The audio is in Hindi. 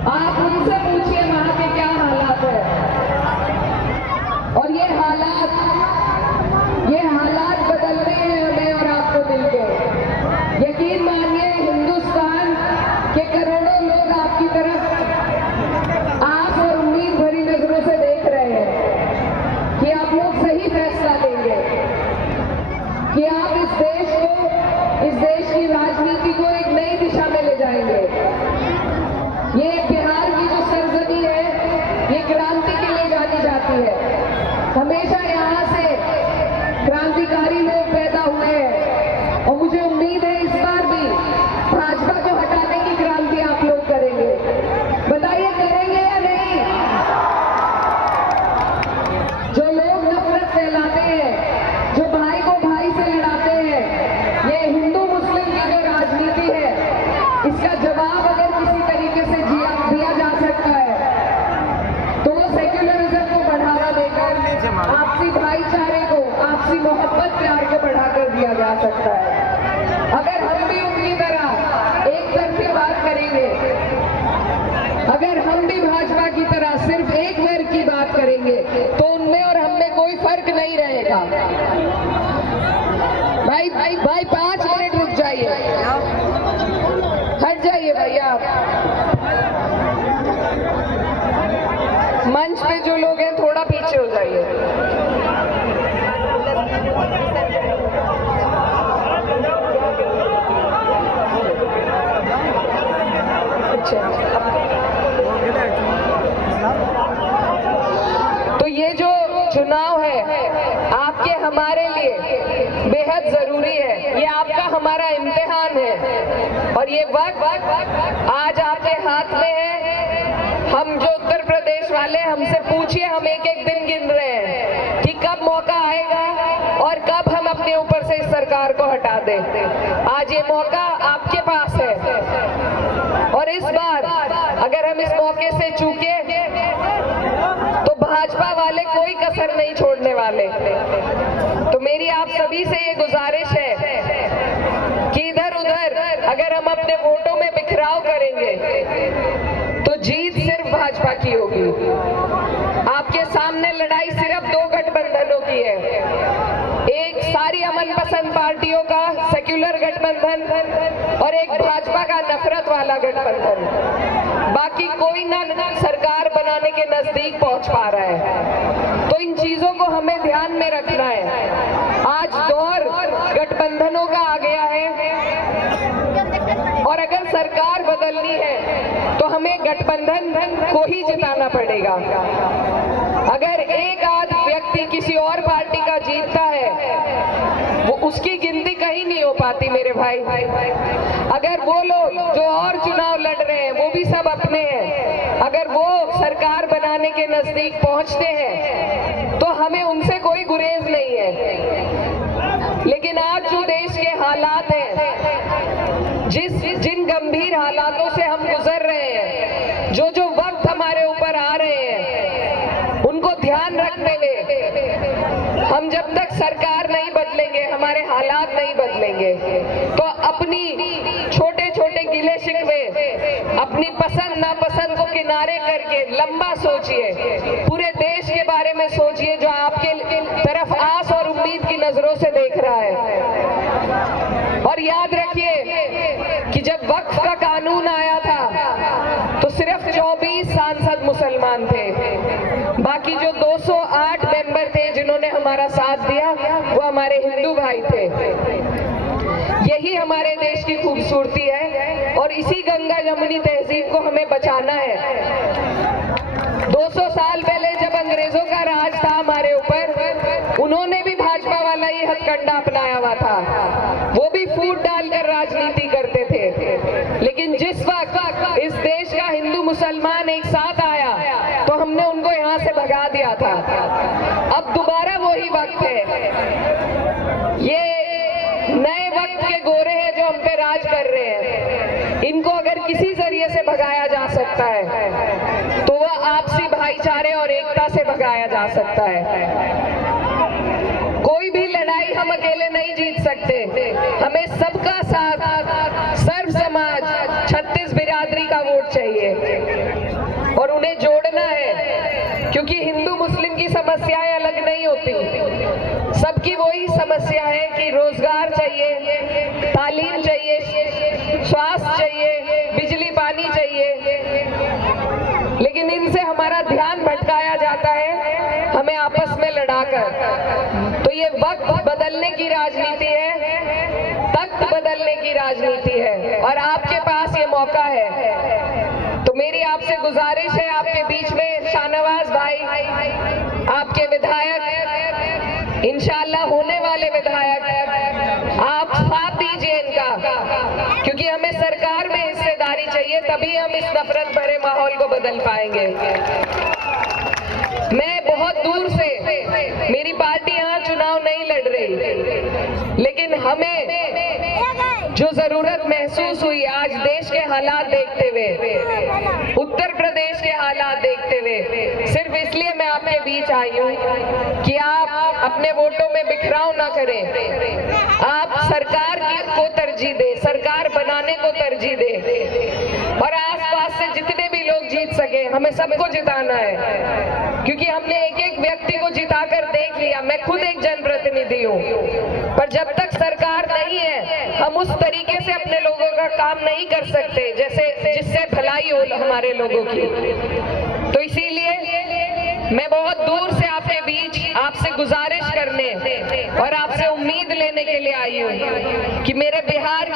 आप उनसे पूछिए वहां के क्या हालात है। और ये हालात बदलने हैं हमें और आपको मिलकर। यकीन मानिए हिंदुस्तान के करोड़ों लोग आपकी तरफ आस और उम्मीद भरी नजरों से देख रहे हैं कि आप लोग सही फैसला लेंगे, कि आप इस देश की राजनीति को एक नई दिशा में ले जाएंगे। ये बिहार की जो सरजमी है, ये क्रांति के लिए जानी जाती है। हमेशा यहाँ से क्रांतिकारी लोग पैदा हुए हैं और मुझे उम्मीद है इस बार भी भाजपा को हटाने की क्रांति आप लोग करेंगे। बताइए करेंगे या नहीं? जो लोग नफरत फैलाते हैं, जो भाई को भाई से लड़ाते हैं, ये हिंदू मुस्लिम की जो राजनीति है, इसका जवाब अगर किसी तरीके से दिया जा सकता है तो वो सेक्युलरिज्म को बढ़ावा देकर आपसी भाईचारे को, आपसी मोहब्बत प्यार को बढ़ाकर दिया जा सकता है। अगर हम भी उनकी तरह एक तरफी बात करेंगे, अगर हम भी भाजपा की तरह सिर्फ एक वर्ग की बात करेंगे तो उनमें और हम में कोई फर्क नहीं रहेगा। भाई 5 मिनट रुक जाइए, हट जाइए भैया। आप मंच पे जो लोग हैं थोड़ा पीछे हो जाइए। तो ये जो चुनाव है आपके हमारे लिए बेहद जरूरी है। ये आपका हमारा इम्तिहान है और ये वक्त आज आपके हाथ में है। हम जो उत्तर प्रदेश वाले, हमसे पूछिए, हम एक एक दिन गिन रहे हैं कि कब मौका आएगा और कब हम अपने ऊपर से इस सरकार को हटा दें। आज ये मौका आपके पास है और इस बार अगर हम इस मौके से चूके तो भाजपा वाले कोई कसर नहीं छोड़ने वाले। तो मेरी आप सभी से ये गुजारिश है कि इधर उधर अगर हम अपने वोटों में बिखराव करेंगे तो जीत सिर्फ भाजपा की होगी। आपके सामने लड़ाई सिर्फ 2 गठबंधनों की है, एक सारी अमन पसंद पार्टियों का सेक्युलर गठबंधन और एक भाजपा का नफरत वाला गठबंधन। बाकी कोई ना सरकार बनाने के नजदीक पहुंच पा रहा है। तो इन चीजों को हमें ध्यान में रखना है। आज दौर गठबंधनों का आ गया है और अगर सरकार बदलनी है तो हमें गठबंधन को ही जिताना पड़ेगा। अगर एक आध व्यक्ति किसी और पार्टी का जीतता है वो उसकी गिनती कहीं नहीं हो पाती मेरे भाई। अगर वो लोग जो और चुनाव लड़ रहे हैं वो भी सब अपने हैं, अगर वो सरकार बनाने के नजदीक पहुंचते हैं तो हमें उनसे कोई गुरेज नहीं है। लेकिन आज जो देश के हालात हैं, जिन गंभीर हालातों से हम गुजर रहे हैं, जो वक्त हमारे ऊपर आ रहे हैं, उनको ध्यान रखते हुए हम जब तक सरकार नहीं बदलेंगे, हमारे हालात नहीं बदलेंगे, तो अपनी छोटे छोटे गिले शिकवे, अपनी पसंद नापसंद को किनारे करके लंबा सोचिए, पूरे देश के बारे में सोचिए जो आपके तरफ आस और उम्मीद की नजरों से देख रहा है। और याद रखिए कि जब वक्फ का कानून आया था तो सिर्फ 24 सांसद मुसलमान थे, बाकी जो 208 मेंबर थे जिन्होंने हमारा साथ दिया वो हमारे हिंदू भाई थे। यही हमारे देश की खूबसूरती है और इसी गंगा जमुनी तहजीब को हमें बचाना है। 200 साल पहले जब अंग्रेजों का राज था हमारे ऊपर, उन्होंने भी भाजपा वाला ये हथकंडा अपनाया हुआ था, वो भी फूट डालकर राजनीति करते थे। लेकिन जिस वक्त इस देश का हिंदू मुसलमान एक साथ आया तो हमने उनको यहाँ से भगा दिया था। अब दोबारा वही वक्त है, ये नए वक्त के गोरे हैं जो हम पे राज कर रहे हैं। इनको अगर किसी जरिए से भगाया जा सकता है तो वह आपसी भाईचारे और एकता से भगाया जा सकता है। कोई भी लड़ाई हम अकेले नहीं जीत सकते, हमें सबका साथ, सर्व समाज, 36 बिरादरी का का वोट चाहिए और उन्हें जोड़ना है, क्योंकि हिंदू मुस्लिम की समस्याएं अलग नहीं होती, सबकी वही समस्या है कि रोजगार चाहिए, तालीम चाहिए, स्वास्थ्य चाहिए, बिजली पानी चाहिए। लेकिन इनसे हमारा ध्यान भटकाया जाता है, हमें आपस में लड़ाकर। तो ये वक्त बदलने की राजनीति है, तख्त बदलने की राजनीति है, और आपके पास ये मौका है। तो मेरी आपसे गुजारिश है, आपके बीच में शाहनवाज भाई, आपके विधायक, इंशाल्लाह होने वाले विधायक, आप साथ दीजिए इनका, क्योंकि हमें सरकार में हिस्सेदारी चाहिए, तभी हम इस नफरत भरे माहौल को बदल पाएंगे। मैं बहुत दूर से, मेरी पार्टी यहाँ चुनाव नहीं लड़ रही, लेकिन हमें जो जरूरत महसूस हुई आज देश के हालात देखते हुए, उत्तर प्रदेश के हालात देखते हुए, सिर्फ इसलिए मैं आपके बीच आई हूँ कि आप अपने वोटों में बिखराव ना करें, आप सरकार को तरजीह दें, सरकार बनाने को तरजीह दें, और आसपास से जितने भी लोग जीत सके, हमें सबको जिताना है, क्योंकि हमने एक एक व्यक्ति को जिताकर देख लिया। मैं खुद एक जनप्रतिनिधि हूँ, पर जब तक सरकार नहीं है, हम उस तरीके से अपने लोगों का काम नहीं कर सकते जैसे जिससे भलाई हो हमारे लोगों की। तो इसीलिए मैं बहुत दूर से आपके बीच आपसे गुजारिश करने और आपसे उम्मीद लेने के लिए आई हूँ कि मेरे बिहार